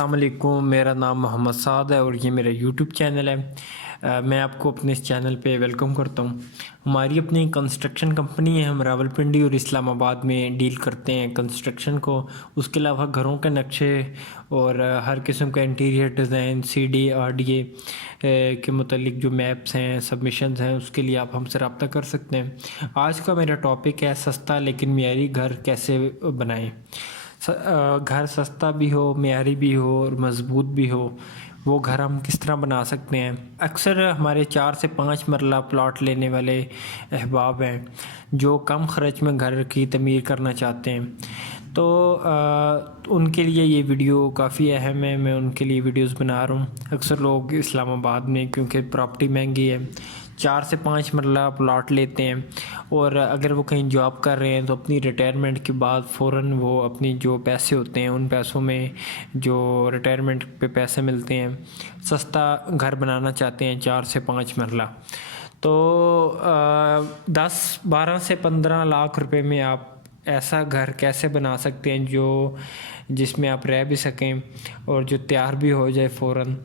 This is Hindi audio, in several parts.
अस्सलाम वालेकुम। मेरा नाम मोहम्मद साद है और ये मेरा यूट्यूब चैनल है। मैं आपको अपने इस चैनल पे वेलकम करता हूँ। हमारी अपनी कंस्ट्रक्शन कंपनी है। हम रावलपिंडी और इस्लामाबाद में डील करते हैं कंस्ट्रक्शन को। उसके अलावा घरों के नक्शे और हर किस्म का इंटीरियर डिज़ाइन CDRDA के मुतालिक जो मैप्स हैं, सबमिशंस हैं, उसके लिए आप हमसे रब्ता कर सकते हैं। आज का मेरा टॉपिक है सस्ता लेकिन मियारी घर कैसे बनाएं। घर सस्ता भी हो, मियारी भी हो और मज़बूत भी हो, वो घर हम किस तरह बना सकते हैं। अक्सर हमारे 4 से 5 मरला प्लॉट लेने वाले अहबाब हैं जो कम ख़र्च में घर की तमीर करना चाहते हैं। तो उनके लिए ये वीडियो काफ़ी अहम है। मैं उनके लिए वीडियोस बना रहा हूँ। अक्सर लोग इस्लामाबाद में, क्योंकि प्रॉपर्टी महंगी है, 4 से 5 मरला प्लॉट लेते हैं और अगर वो कहीं जॉब कर रहे हैं तो अपनी रिटायरमेंट के बाद फ़ौरन वो अपनी जो पैसे होते हैं उन पैसों में जो रिटायरमेंट पे पैसे मिलते हैं सस्ता घर बनाना चाहते हैं 4 से 5 मरला। तो 10-12 से 15 लाख रुपए में आप ऐसा घर कैसे बना सकते हैं जो जिसमें आप रह भी सकें और जो तैयार भी हो जाए फ़ौरन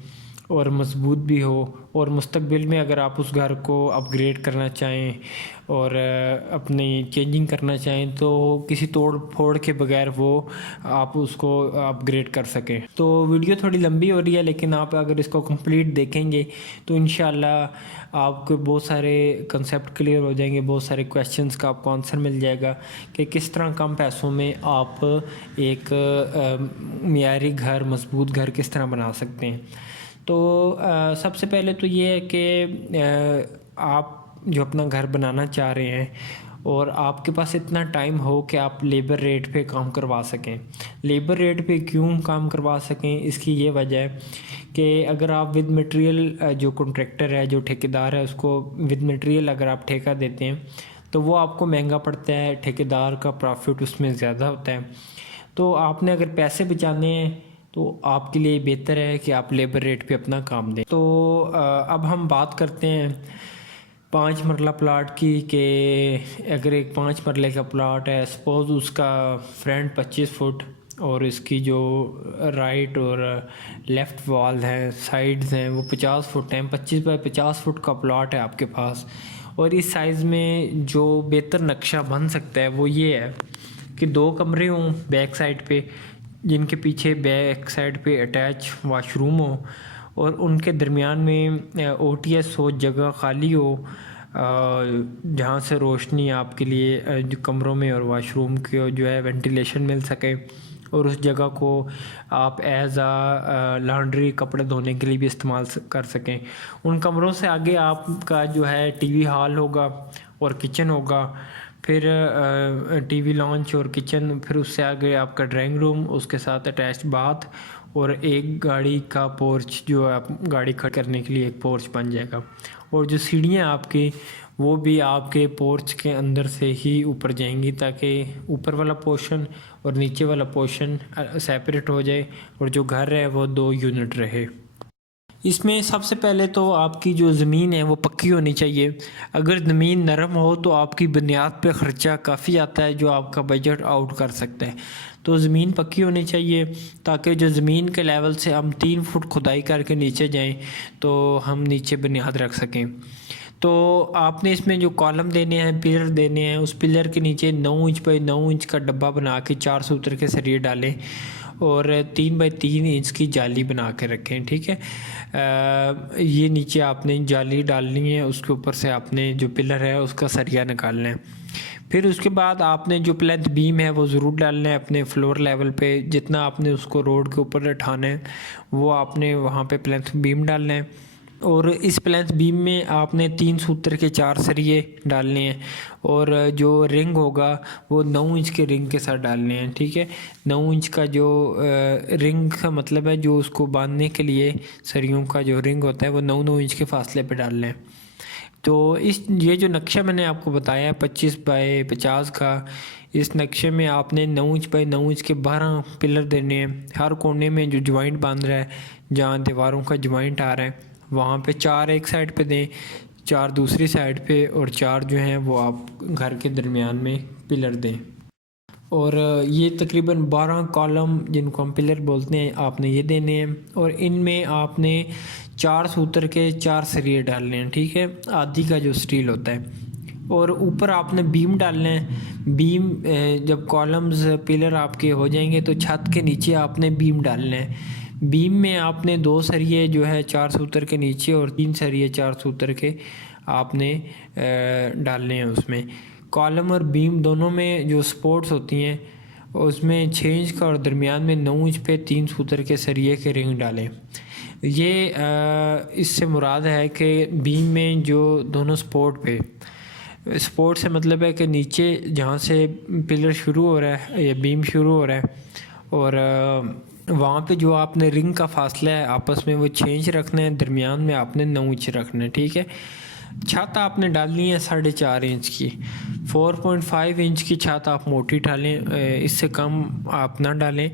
और मज़बूत भी हो, और मुस्तकबिल में अगर आप उस घर को अपग्रेड करना चाहें और अपनी चेंजिंग करना चाहें तो किसी तोड़ फोड़ के बगैर वो आप उसको अपग्रेड कर सकें। तो वीडियो थोड़ी लंबी हो रही है, लेकिन आप अगर इसको कंप्लीट देखेंगे तो इंशाल्लाह आपको बहुत सारे कंसेप्ट क्लियर हो जाएंगे, बहुत सारे क्वेश्चंस का आपको आंसर मिल जाएगा कि किस तरह कम पैसों में आप एक मियारी घर, मज़बूत घर किस तरह बना सकते हैं। तो सबसे पहले तो ये है कि आप जो अपना घर बनाना चाह रहे हैं और आपके पास इतना टाइम हो कि आप लेबर रेट पे काम करवा सकें। लेबर रेट पे क्यों काम करवा सकें, इसकी ये वजह है कि अगर आप विद मटेरियल, जो कॉन्ट्रैक्टर है, जो ठेकेदार है, उसको विद मटेरियल अगर आप ठेका देते हैं तो वो आपको महंगा पड़ता है, ठेकेदार का प्रॉफिट उसमें ज़्यादा होता है। तो आपने अगर पैसे बचाने हैं तो आपके लिए बेहतर है कि आप लेबर रेट पे अपना काम दें। तो अब हम बात करते हैं 5 मरला प्लाट की कि अगर एक 5 मरले का प्लाट है, सपोज़ उसका फ्रंट 25 फुट और इसकी जो राइट और लेफ़्ट वॉल है, साइड्स हैं, वो 50 फुट हैं। 25 बाय 50 फुट का प्लाट है आपके पास और इस साइज़ में जो बेहतर नक्शा बन सकता है वो ये है कि 2 कमरे हों बैक साइड पे, जिनके पीछे बैक साइड पे अटैच वाशरूम हो और उनके दरमियान में OTS हो, जगह खाली हो जहाँ से रोशनी आपके लिए जो कमरों में और वाशरूम के जो है वेंटिलेशन मिल सके और उस जगह को आप एज आ लॉन्ड्री, कपड़े धोने के लिए भी इस्तेमाल कर सकें। उन कमरों से आगे आपका जो है TV हॉल होगा और किचन होगा, फिर TV लॉन्च और किचन, फिर उससे आगे आपका ड्राइंग रूम, उसके साथ अटैच्ड बाथ और एक गाड़ी का पोर्च, जो आप गाड़ी खड़ी करने के लिए एक पोर्च बन जाएगा। और जो सीढ़ियाँ आपकी वो भी आपके पोर्च के अंदर से ही ऊपर जाएंगी ताकि ऊपर वाला पोर्शन और नीचे वाला पोर्शन सेपरेट हो जाए और जो घर है वो 2 यूनिट रहे। इसमें सबसे पहले तो आपकी जो ज़मीन है वो पक्की होनी चाहिए। अगर ज़मीन नरम हो तो आपकी बुनियाद पे ख़र्चा काफ़ी आता है जो आपका बजट आउट कर सकता है। तो ज़मीन पक्की होनी चाहिए ताकि जो ज़मीन के लेवल से हम 3 फुट खुदाई करके नीचे जाएं तो हम नीचे बुनियाद रख सकें। तो आपने इसमें जो कॉलम देने हैं, पिलर देने हैं, उस पिलर के नीचे 9 इंच बाई 9 इंच का डब्बा बना के 4 सूत्र के सरिये डालें और 3 बाई 3 इंच की जाली बना के रखें। ठीक है, ये नीचे आपने जाली डालनी है, उसके ऊपर से आपने जो पिलर है उसका सरिया निकालना है। फिर उसके बाद आपने जो प्लेंथ बीम है वो ज़रूर डालना है अपने फ्लोर लेवल पे। जितना आपने उसको रोड के ऊपर उठाना है वो आपने वहाँ पे प्लेंथ बीम डालना है और इस प्लेंथ बीम में आपने 3 सूत्र के 4 सरिये डालने हैं और जो रिंग होगा वो 9 इंच के रिंग के साथ डालने हैं। ठीक है, 9 इंच का जो रिंग का मतलब है जो उसको बांधने के लिए सरियों का जो रिंग होता है वो 9-9 इंच के फासले पे डालना है। तो ये जो नक्शा मैंने आपको बताया 25 बाय 50 का, इस नक्शे में आपने 9 इंच बाई 9 इंच के 12 पिलर देने हैं। हर कोने में जो ज्वाइंट बांध रहा है, जहाँ दीवारों का ज्वाइंट आ रहा है वहाँ पे 4 एक साइड पे दें, 4 दूसरी साइड पे और 4 जो हैं वो आप घर के दरमियान में पिलर दें। और ये तकरीबन 12 कॉलम जिनको हम पिलर बोलते हैं आपने ये देने हैं, और इनमें आपने 4 सूत्र के 4 सरिये डालने हैं, ठीक है, आधी का जो स्टील होता है। और ऊपर आपने बीम डालना है। बीम जब कॉलम्स पिलर आपके हो जाएंगे तो छत के नीचे आपने बीम डालना है। बीम में आपने 2 सरिये जो है 4 सूत्र के नीचे और 3 सरिये 4 सूत्र के आपने डालने हैं उसमें। कॉलम और बीम दोनों में जो सपोर्ट्स होती हैं उसमें 6 इंच का और दरमियान में 9 इंच पे 3 सूत्र के सरिये के रिंग डालें। ये इससे मुराद है कि बीम में जो दोनों सपोर्ट से मतलब है कि नीचे जहाँ से पिलर शुरू हो रहा है या बीम शुरू हो रहा है और वहाँ पे जो आपने रिंग का फासला है आपस में वो 6 इंच रखना है, दरमियान में आपने 9 इंच रखना है, ठीक है। छत आपने डालनी है 4.5 इंच की। 4.5 इंच की छत आप मोटी डालें, इससे कम आप ना डालें।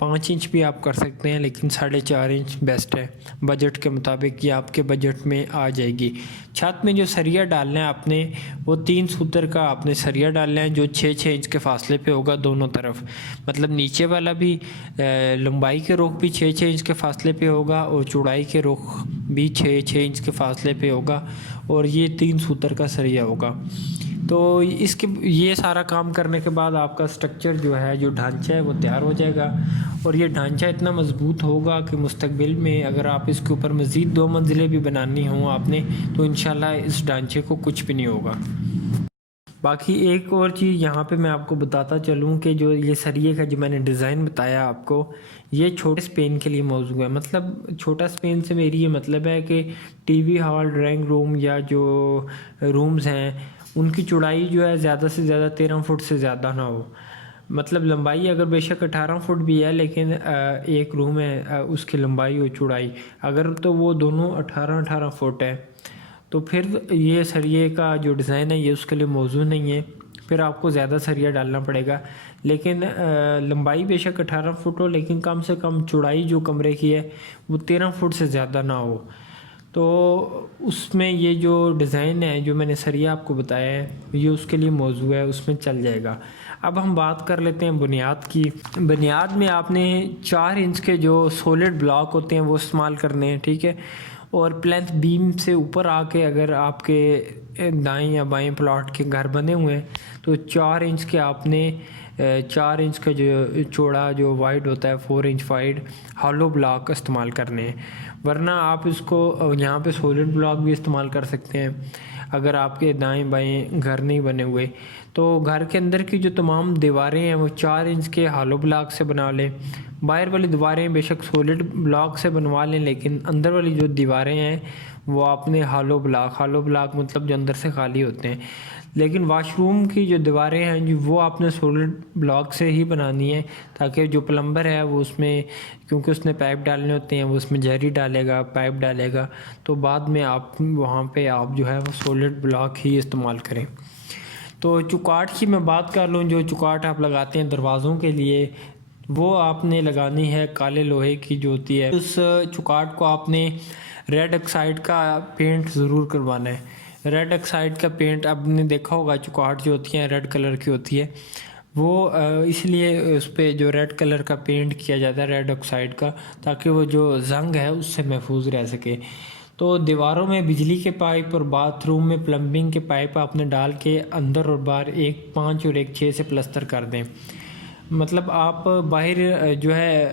5 इंच भी आप कर सकते हैं लेकिन 4.5 इंच बेस्ट है बजट के मुताबिक, ये आपके बजट में आ जाएगी। छत में जो सरिया डालना है आपने वो 3 सूत्र का आपने सरिया डालना है जो 6-6 इंच के फासले पे होगा दोनों तरफ। मतलब नीचे वाला भी लंबाई के रुख भी 6-6 इंच के फासले पे होगा और चौड़ाई के रुख भी 6-6 इंच के फासले पे होगा और ये 3 सूत्र का सरिया होगा। तो इसके ये सारा काम करने के बाद आपका स्ट्रक्चर जो है, जो ढांचा है वो तैयार हो जाएगा और ये ढांचा इतना मज़बूत होगा कि मुस्तकबिल में अगर आप इसके ऊपर मज़ीद 2 मंजिलें भी बनानी हों आपने तो इंशाल्लाह इस ढांचे को कुछ भी नहीं होगा। बाकी एक और चीज़ यहाँ पे मैं आपको बताता चलूँ कि जो ये सरिये का जो मैंने डिज़ाइन बताया आपको, ये छोटे स्पेन के लिए मौजू है। मतलब छोटा स्पेन से मेरी ये मतलब है कि टीवी हॉल, ड्राइंग रूम या जो रूम्स हैं उनकी चौड़ाई जो है ज़्यादा से ज़्यादा 13 फुट से ज़्यादा ना हो। मतलब लंबाई अगर बेशक 18 फुट भी है लेकिन एक रूम है उसकी लंबाई और चौड़ाई अगर तो वो दोनों 18-18 फुट है तो फिर ये सरिये का जो डिज़ाइन है ये उसके लिए मौजूद नहीं है, फिर आपको ज़्यादा सरिया डालना पड़ेगा। लेकिन लंबाई बेशक 18 फुट हो लेकिन कम से कम चौड़ाई जो कमरे की है वो 13 फुट से ज़्यादा ना हो। तो उसमें ये जो डिज़ाइन है जो मैंने सरिया आपको बताया है ये उसके लिए मौजू है, उसमें चल जाएगा। अब हम बात कर लेते हैं बुनियाद की। बुनियाद में आपने 4 इंच के जो सॉलिड ब्लॉक होते हैं वो इस्तेमाल करने हैं, ठीक है। और प्लेंथ बीम से ऊपर आके अगर आपके दाएं या बाएं प्लॉट के घर बने हुए हैं तो 4 इंच के आपने 4 इंच का जो चौड़ा जो वाइड होता है 4 इंच वाइड हॉलो ब्लॉक इस्तेमाल करने हैं। वरना आप इसको यहाँ पे सॉलिड ब्लॉक भी इस्तेमाल कर सकते हैं अगर आपके दाएं बाएं घर नहीं बने हुए। तो घर के अंदर की जो तमाम दीवारें हैं वो 4 इंच के हॉलो ब्लॉक से बना लें। बाहर वाली दीवारें बेशक सॉलिड ब्लॉक से बनवा लें लेकिन अंदर वाली जो दीवारें हैं वो आपने हॉलो ब्लॉक मतलब जो अंदर से खाली होते हैं। लेकिन वाशरूम की जो दीवारें हैं जो वो आपने सॉलिड ब्लॉक से ही बनानी है ताकि जो प्लम्बर है वो उसमें, क्योंकि उसने पाइप डालने होते हैं, वो उसमें जरी डालेगा, पाइप डालेगा, तो बाद में आप वहाँ पे आप जो है वो सॉलिड ब्लॉक ही इस्तेमाल करें। तो चुकाट की मैं बात कर लूँ, जो चुकाट आप लगाते हैं दरवाज़ों के लिए वो आपने लगानी है काले लोहे की जो होती है। उस चुकाट को आपने रेड ऑक्साइड का पेंट ज़रूर करवाना है। रेड ऑक्साइड का पेंट आपने देखा होगा चुकाट जो होती हैं रेड कलर की होती है, वो इसलिए उस पर जो रेड कलर का पेंट किया जाता है रेड ऑक्साइड का, ताकि वो जो जंग है उससे महफूज रह सके। तो दीवारों में बिजली के पाइप और बाथरूम में प्लम्बिंग के पाइप आपने डाल के अंदर और बाहर एक 5 और एक 6 से प्लस्तर कर दें। मतलब आप बाहर जो है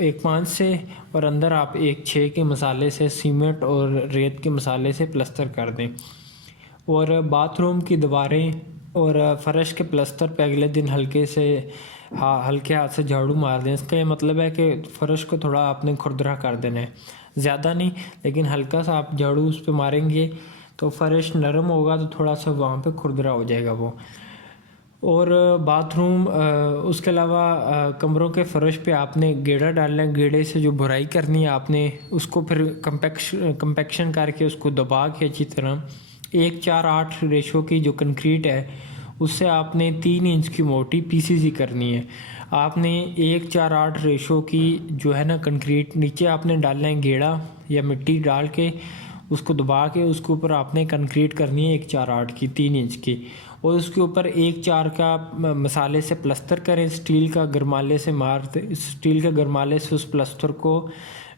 एक 5 से और अंदर आप एक 6 के मसाले से, सीमेंट और रेत के मसाले से प्लस्तर कर दें। और बाथरूम की दीवारें और फर्श के प्लस्तर पे अगले दिन हल्के हाथ से झाड़ू मार दें। इसका ये मतलब है कि फ़र्श को थोड़ा आपने खुरदरा कर देना है, ज़्यादा नहीं लेकिन हल्का सा आप झाड़ू उस पर मारेंगे तो फ़र्श नरम होगा तो थोड़ा सा वहाँ पे खुरदरा हो जाएगा वो। और बाथरूम उसके अलावा कमरों के फ़र्श पे आपने गेड़ा डालना है। गेड़े से जो भराई करनी है आपने उसको फिर कंपैक्शन करके उसको दबा के अच्छी तरह 1:4:8 रेशो की जो कंक्रीट है उससे आपने 3 इंच की मोटी पीसीसी करनी है। आपने 1:4:8 रेशो की जो है ना कंक्रीट नीचे आपने डालना है गेड़ा या मिट्टी डाल के उसको दबा के उसके ऊपर आपने कंक्रीट करनी है 1:4:8 की 3 इंच की। और उसके ऊपर 1/4 का मसाले से प्लस्तर करें, स्टील का गरमाले से स्टील के गरमाले से उस प्लस्तर को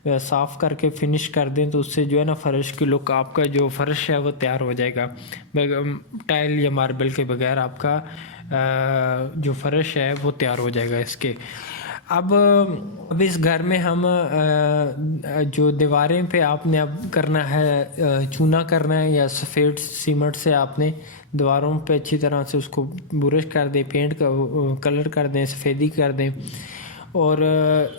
साफ़ करके फिनिश कर दें, तो उससे जो है ना फ़र्श की लुक, आपका जो फ़र्श है वो तैयार हो जाएगा। टाइल या मार्बल के बगैर आपका जो फ़र्श है वो तैयार हो जाएगा इसके। अब इस घर में हम जो दीवारें पे आपने अब करना है, चूना करना है या सफ़ेद सीमेंट से आपने दीवारों पे अच्छी तरह से उसको बुरश कर दें, पेंट का कलर कर दें, सफ़ेदी कर दें। और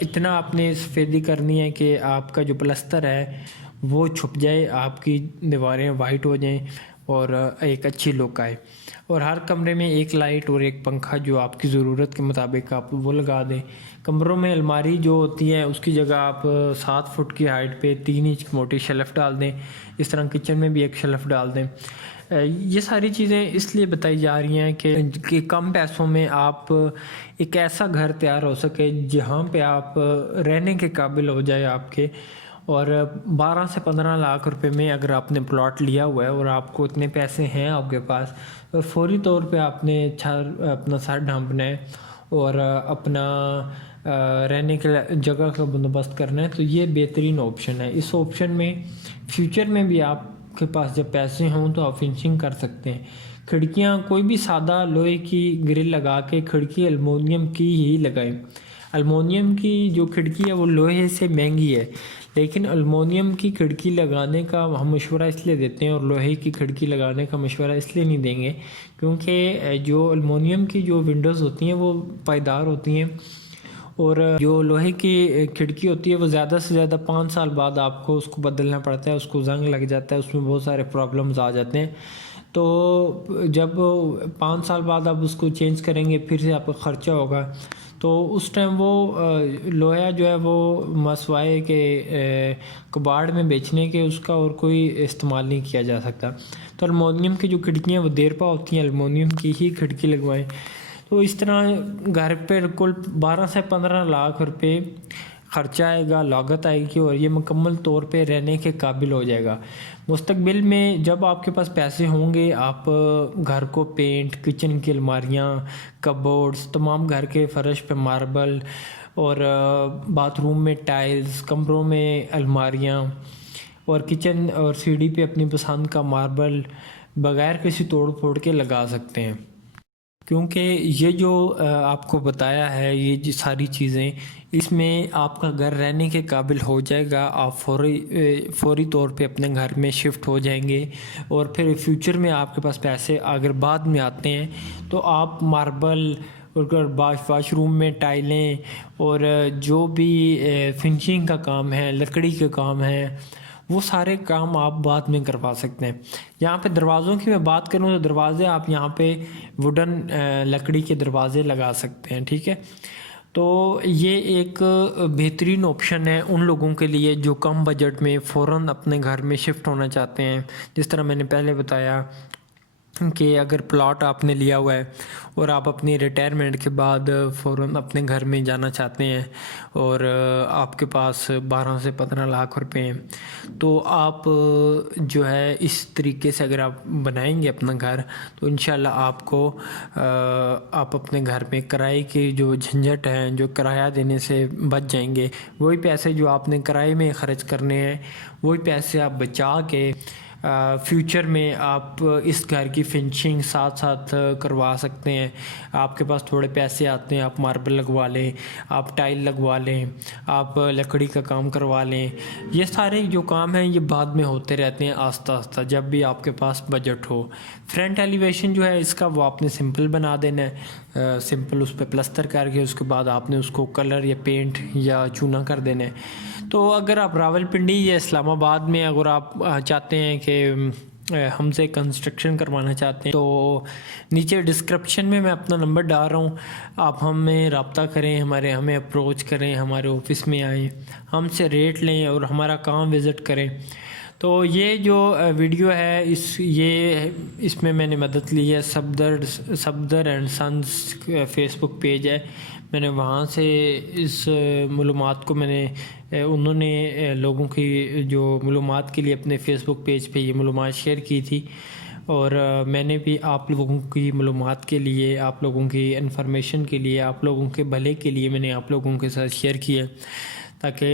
इतना आपने सफ़ेदी करनी है कि आपका जो प्लस्तर है वो छुप जाए, आपकी दीवारें वाइट हो जाएं और एक अच्छी लुक आए। और हर कमरे में एक लाइट और एक पंखा जो आपकी ज़रूरत के मुताबिक आप वो लगा दें। कमरों में अलमारी जो होती है उसकी जगह आप 7 फुट की हाइट पे 3 इंच मोटी शेल्फ़ डाल दें। इस तरह किचन में भी एक शेल्फ़ डाल दें। ये सारी चीज़ें इसलिए बताई जा रही हैं कि कम पैसों में आप एक ऐसा घर तैयार हो सके जहाँ पे आप रहने के काबिल हो जाए आपके। और 12 से 15 लाख रुपए में अगर आपने प्लॉट लिया हुआ है और आपको इतने पैसे हैं आपके पास, तो फौरी तौर पे आपने अपना सर ढांपना है और अपना रहने के जगह का बंदोबस्त करना है। तो ये बेहतरीन ऑप्शन है। इस ऑप्शन में फ्यूचर में भी आपके पास जब पैसे हों तो आप फिनिशिंग कर सकते हैं। खिड़कियाँ कोई भी सादा लोहे की ग्रिल लगा के खिड़की एल्युमिनियम की ही लगाएं। एल्युमिनियम की जो खिड़की है वो लोहे से महंगी है, लेकिन एल्युमिनियम की खिड़की लगाने का हम मशवरा इसलिए देते हैं और लोहे की खिड़की लगाने का मशवरा इसलिए नहीं देंगे क्योंकि जो एल्युमिनियम की जो विंडोज़ होती हैं वो पायदार होती हैं और जो लोहे की खिड़की होती है वो ज़्यादा से ज़्यादा 5 साल बाद आपको उसको बदलना पड़ता है, उसको जंग लग जाता है, उसमें बहुत सारे प्रॉब्लम्स आ जाते हैं। तो जब 5 साल बाद आप उसको चेंज करेंगे फिर से आपका ख़र्चा होगा, तो उस टाइम वो लोहा जो है वो मसवाए के कबाड़ में बेचने के उसका और कोई इस्तेमाल नहीं किया जा सकता। तो एल्युमिनियम की जो खिड़कियाँ वो देरपा होती हैं, एल्युमिनियम की ही खिड़की लगवाएं। तो इस तरह घर पे कुल 12 से 15 लाख रुपए खर्चा आएगा, लागत आएगी और ये मुकम्मल तौर पे रहने के काबिल हो जाएगा। मुस्तकबिल में जब आपके पास पैसे होंगे आप घर को पेंट, किचन की अलमारियाँ, कबोर्ड्स, तमाम घर के फ़र्श पे मार्बल और बाथरूम में टाइल्स, कमरों में अलमारियाँ और किचन और सीढ़ी पे अपनी पसंद का मार्बल बगैर किसी तोड़ फोड़ के लगा सकते हैं। क्योंकि ये जो आपको बताया है ये जो सारी चीज़ें, इसमें आपका घर रहने के काबिल हो जाएगा। आप फौरी तौर पे अपने घर में शिफ्ट हो जाएंगे और फिर फ्यूचर में आपके पास पैसे अगर बाद में आते हैं तो आप मार्बल और वाशरूम में टाइलें और जो भी फिनिशिंग का काम है, लकड़ी के काम है, वो सारे काम आप बाद में करवा सकते हैं। यहाँ पे दरवाज़ों की मैं बात करूँ तो दरवाज़े आप यहाँ पे वुडन लकड़ी के दरवाज़े लगा सकते हैं, ठीक है। तो ये एक बेहतरीन ऑप्शन है उन लोगों के लिए जो कम बजट में फ़ौरन अपने घर में शिफ्ट होना चाहते हैं। जिस तरह मैंने पहले बताया कि अगर प्लॉट आपने लिया हुआ है और आप अपनी रिटायरमेंट के बाद फ़ौरन अपने घर में जाना चाहते हैं और आपके पास 12 से 15 लाख रुपए हैं, तो आप जो है इस तरीके से अगर आप बनाएंगे अपना घर तो इंशाल्लाह आपको आप अपने घर में किराए की जो झंझट है, जो किराया देने से बच जाएंगे। वही पैसे जो आपने किराए में ख़र्च करने हैं वही पैसे आप बचा के फ्यूचर में आप इस घर की फिनिशिंग साथ साथ करवा सकते हैं। आपके पास थोड़े पैसे आते हैं, आप मार्बल लगवा लें, आप टाइल लगवा लें, आप लकड़ी का काम करवा लें। ये सारे जो काम हैं ये बाद में होते रहते हैं आस्ता आस्ता, जब भी आपके पास बजट हो। फ्रंट एलिवेशन जो है इसका वो आपने सिंपल बना देना है, सिंपल उस पर प्लस्तर करके उसके बाद आपने उसको कलर या पेंट या चूना कर देना है। तो अगर आप रावलपिंडी या इस्लामाबाद में अगर आप चाहते हैं कि हमसे कंस्ट्रक्शन करवाना चाहते हैं तो नीचे डिस्क्रिप्शन में मैं अपना नंबर डाल रहा हूँ, आप हमें रब्ता करें, हमें अप्रोच करें, हमारे ऑफिस में आएँ, हमसे रेट लें और हमारा काम विज़िट करें। तो ये जो वीडियो है इसमें मैंने मदद ली है Safdar and Sons Facebook page है, मैंने वहाँ से इस मालूमात को उन्होंने लोगों की जो मालूमात के लिए अपने फेसबुक पेज पे ये मालूमात शेयर की थी और मैंने भी आप लोगों की मालूमात के लिए, आप लोगों की इन्फॉर्मेशन के लिए, आप लोगों के भले के लिए मैंने आप लोगों के साथ शेयर किया, ताकि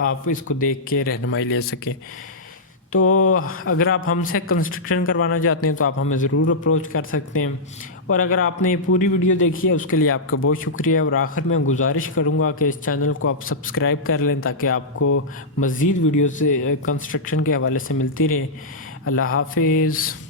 आप इसको देख के रहनुमाई ले सकें। तो अगर आप हमसे कंस्ट्रक्शन करवाना चाहते हैं तो आप हमें ज़रूर अप्रोच कर सकते हैं। और अगर आपने ये पूरी वीडियो देखी है उसके लिए आपका बहुत शुक्रिया। और आखिर में गुजारिश करूँगा कि इस चैनल को आप सब्सक्राइब कर लें, ताकि आपको मज़ीद वीडियो से कंस्ट्रक्शन के हवाले से मिलती रहे। अल्लाह हाफिज़।